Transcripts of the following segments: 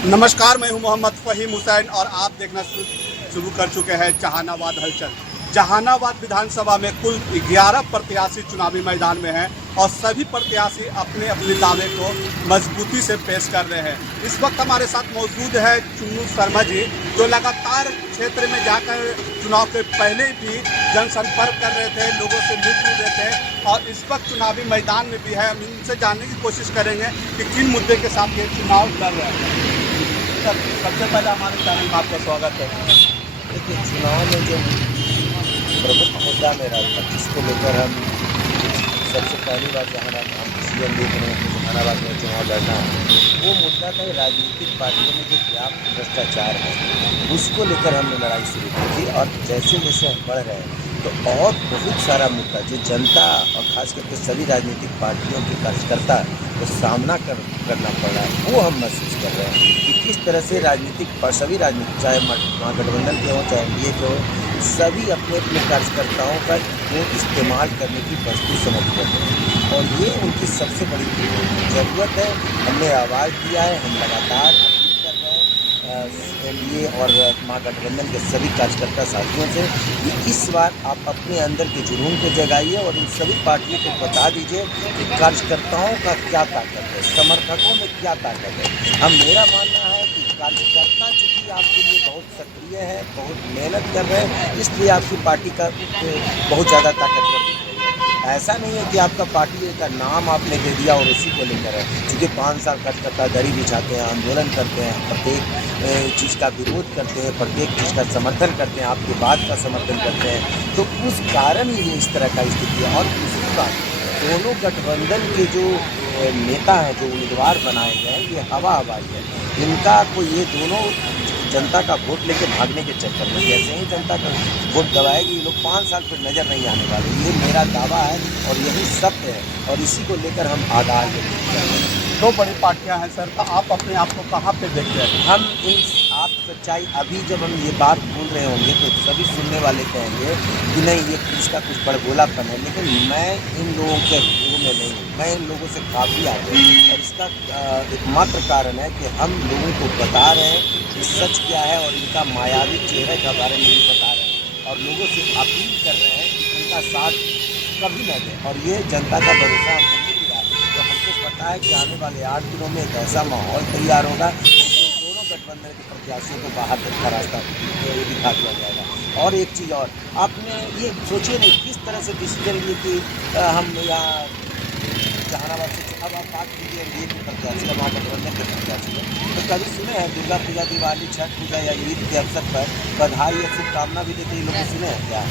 नमस्कार, मैं हूं मोहम्मद फ़हीम हुसैन और आप देखना शुरू कर चुके हैं जहानाबाद हलचल। जहानाबाद विधानसभा में कुल 11 प्रत्याशी चुनावी मैदान में हैं और सभी प्रत्याशी अपने अपने दावे को मजबूती से पेश कर रहे हैं। इस वक्त हमारे साथ मौजूद है चुन्नू शर्मा जी, जो लगातार क्षेत्र में जाकर चुनाव के पहले भी जनसंपर्क कर रहे थे, लोगों से मिल रहे थे और इस वक्त चुनावी मैदान में भी है। हम इनसे जानने की कोशिश करेंगे कि किन मुद्दे के साथ ये चुनाव लड़ रहे हैं। सबसे पहले हमारे चैनल में आपका स्वागत है। देखिए, चुनाव में जो प्रमुख मुद्दा मेरा था, जिसको लेकर हम सबसे पहली बार हम सीएम देख रहे हैं कि जहानाबाद में चुनाव लड़ना है, वो मुद्दा था राजनीतिक पार्टियों में जो व्यापक भ्रष्टाचार है, उसको लेकर हमने लड़ाई शुरू की थी। और जैसे जैसे हम बढ़ रहे हैं तो और बहुत सारा मुद्दा जो जनता और खास करके सभी राजनीतिक पार्टियों के कार्यकर्ता को सामना करना पड़ रहा है, वो हम महसूस कर रहे हैं कि किस तरह से सभी राजनीतिक, चाहे महागठबंधन के हों चाहे एनडीए के हों, सभी अपने अपने कार्यकर्ताओं का वो इस्तेमाल करने की प्रस्तुत समझ रहे हैं और ये उनकी सबसे बड़ी ज़रूरत है। हमने आवाज़ दिया है, हम लगातार अपील कर रहे हैं एनडीए और महागठबंधन के सभी कार्यकर्ता साथियों से कि इस बार आप अपने अंदर के जुनून को जगाइए और इन सभी पार्टियों को बता दीजिए कि कार्यकर्ताओं का क्या ताकत है, समर्थकों में क्या ताकत है। मेरा मानना है कि कार्यकर्ता चूँकि आपके लिए बहुत सक्रिय है, बहुत मेहनत कर रहे हैं, इसलिए आपकी पार्टी का बहुत ज़्यादा ताकतवर दिख रही है। ऐसा नहीं है कि आपका पार्टी का नाम आपने दे दिया और उसी को लेकर है। चूँकि 5 साल कार्यकर्ता दरी बिछाते हैं, आंदोलन करते हैं, प्रत्येक चीज़ का विरोध करते हैं, प्रत्येक चीज़ का समर्थन करते हैं, आपकी बात का समर्थन करते हैं, तो उस कारण ही ये इस तरह का स्थिति है। और दूसरी बात, दोनों गठबंधन के जो नेता हैं, जो उम्मीदवार बनाए गए हैं, ये हवाई है। इनका कोई, ये दोनों जनता का वोट लेके भागने के चक्कर में, जैसे ही जनता का वोट दबाएगी ये लोग 5 साल फिर नज़र नहीं आने वाले। ये मेरा दावा है और यही सत्य है और इसी को लेकर हम आगाह हैं। 2 बड़ी पार्टियां हैं सर, तो आप अपने आप को कहाँ पे देखते हैं? हम इन आप सच्चाई, अभी जब हम ये बात बोल रहे होंगे तो सभी सुनने वाले कहेंगे कि नहीं, ये इसका कुछ बड़बोलापन है, लेकिन मैं इन लोगों के में नहीं हूँ। मैं इन लोगों से काफ़ी आगे हूँ और इसका एकमात्र कारण है कि हम लोगों को बता रहे हैं कि सच क्या है और इनका मायावी चेहरे के बारे में भी बता रहे हैं और लोगों से अपील कर रहे हैं कि उनका साथ कभी न दें। और ये जनता का भरोसा हमको मिल गया है, तो हमको पता है कि आने वाले 8 दिनों में एक ऐसा माहौल तैयार होगा जिसमें दोनों गठबंधन के प्रत्याशियों को बाहर का रास्ता दिखा दिया जाएगा। और एक चीज़ और, आपने ये सोचिए नहीं किस तरह से डिसीजन लिए कि हम यहाँ जहानाबाद से, अब आप बात कीजिए एनडीए के प्रत्याशी या महागठबंधन के प्रत्याशी है, तो कभी सुने हैं दुर्गा पूजा, दिवाली, छठ पूजा या ईद के अवसर पर बधाई या शुभकामना भी देते, इन लोग को सुने हैं क्या?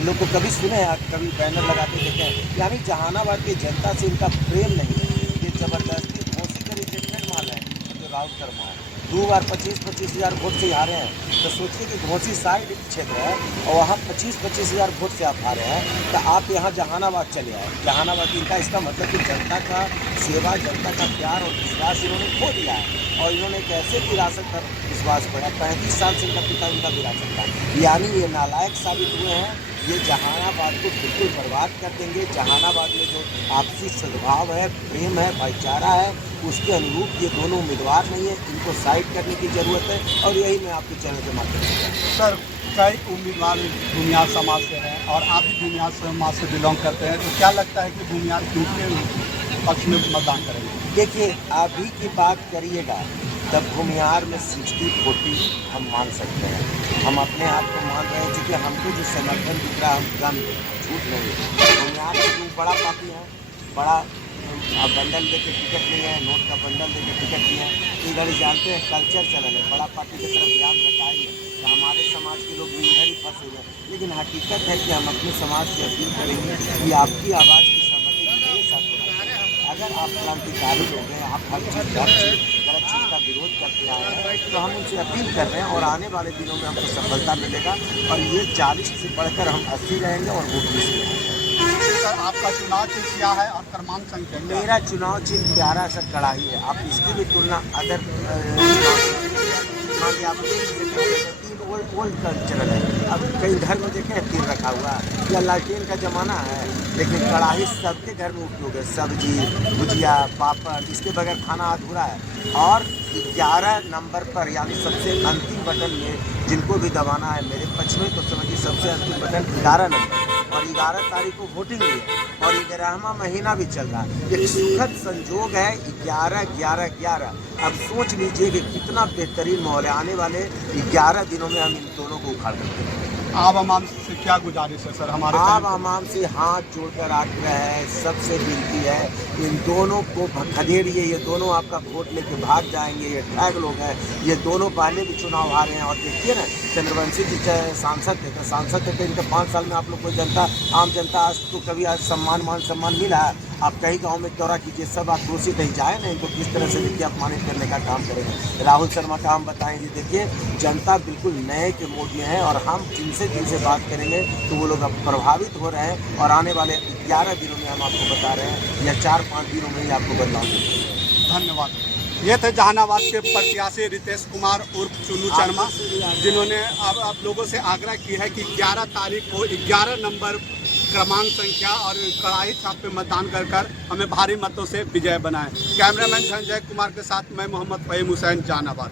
इन लोग को कभी सुने हैं, कभी बैनर लगाते देखे हैं? यानी जहानाबाद की जनता से इनका प्रेम नहीं है, ये ज़बरदस्ती घोषित करी ट्रीटमेंट माल है जो राउत कर्मा है। 2 बार 25-25 हज़ार वोट से हारे हैं, तो सोचिए कि घोसी साइड क्षेत्र है और वहाँ 25-25 हज़ार वोट से आप हारे हैं, तो आप यहाँ जहानाबाद चले आए। जहानाबाद इनका, इसका मतलब कि जनता का सेवा, जनता का प्यार और विश्वास इन्होंने खो दिया है और इन्होंने एक ऐसे विरासत पर विश्वास पड़ा। 35 साल से इनका पिता इनका विरासत था, यानी ये नालायक साबित हुए हैं। ये जहानाबाद को बिल्कुल बर्बाद कर देंगे। जहानाबाद में जो आपसी सद्भाव है, प्रेम है, भाईचारा है, उसके अनुरूप ये दोनों उम्मीदवार नहीं है। इनको साइड करने की ज़रूरत है और यही मैं आपके चैनल के माध्यम से सर, कई उम्मीदवार भूमियार समाज से हैं और आप भी भूमियार समाज से बिलोंग करते हैं, तो क्या लगता है कि भूमियार किनके पक्ष में मतदान करेंगे? देखिए, अभी की बात करिएगा तब भूमिहार में 60-40 हम मान सकते हैं। हम अपने आप को मान रहे हैं, क्योंकि हमको जो समर्थन दिख रहा है हम कम झूठ नहीं है। भूमिहार में जो बड़ा पार्टी है, बड़ा बंडल देके टिकट नहीं है, नोट का बंडल देके टिकट नहीं है, इधर ही जानते हैं कल्चर चलन है, बड़ा पार्टी की तरफ ध्यान रखाइए तो हमारे समाज के लोग भी इधर ही फंसे हुए हैं। लेकिन हकीकत है कि हम अपने समाज से अपील करेंगे कि आपकी आवाज़ की सहमति मेरे साथ होना चाहिए। अगर आप क्रांतिकारी लोग हैं, आप हर चीज़ गलत चीज़ का विरोध करते आए हैं, तो हम उनसे अपील कर रहे हैं और आने वाले दिनों में हमको सफलता मिलेगा और ये 40 से बढ़कर हम 80 रहेंगे और वोट 20 रहेंगे। सर, आपका चुनाव चिन्ह क्या है और क्रमांक संख्या क्या है? मेरा चुनाव चिन्ह प्यारा सा कड़ाही है। आप इसकी भी तुलना अदर मान लिया आप 3 ओल्ड कल्चरल है। अब कई घर में देखें तीर रखा हुआ है, या लालटेन का ज़माना है, लेकिन कढ़ाई सबके घर में उपयोग है। सब्जी, भुजिया, पापड़, इसके बगैर खाना अधूरा है। और 11 नंबर पर यानी सबसे अंतिम बटन में जिनको भी दबाना है, मेरे पक्ष में तो समझिए सबसे अंतिम बटन 11 नंबर, और 11 तारीख को वोटिंग भी है और 11वां महीना भी चल रहा है। एक सुखद संजोग है 11-11-11। अब सोच लीजिए कि कितना बेहतरीन माहौल है। आने वाले 11 दिनों में हम इन दोनों को उखाड़ सकते हैं। आम आवाम से क्या गुजारिश है सर हमारे आम आवाम से हाथ जोड़कर आग्रह है, सबसे विनती है, इन दोनों को खदेड़िए। ये दोनों आपका वोट लेके भाग जाएंगे। ये ठग लोग हैं, ये दोनों पहले भी चुनाव हारे हैं। और देखिए ना, चंद्रवंशी जी सांसद थे, तो सांसद थे तो इनके 5 साल में आप लोग को जनता, आम जनता आज तो कभी आज मान सम्मान मिला है? आप कई गांव में दौरा कीजिए, सब आप दोषी नहीं जाए ना, इनको किस तरह से देखिए अपमानित करने का काम करेंगे। राहुल शर्मा का हम बताएंगे, देखिए जनता बिल्कुल नए के मूड में है और हम जिनसे बात करेंगे तो वो लोग अब प्रभावित हो रहे हैं। और आने वाले 11 दिनों में हम आपको बता रहे हैं या 4-5 दिनों में ही आपको बदलाव देंगे। धन्यवाद। ये थे जहानाबाद के प्रत्याशी रितेश कुमार उर्फ चुन्नू शर्मा, जिन्होंने अब आप लोगों से आग्रह की है कि 11 तारीख को 11 नंबर क्रमांक संख्या और कड़ाही छाप पे मतदान कर हमें भारी मतों से विजय बनाएं। कैमरामैन संजय कुमार के साथ मैं मोहम्मद फहीम हुसैन, जहानाबाद।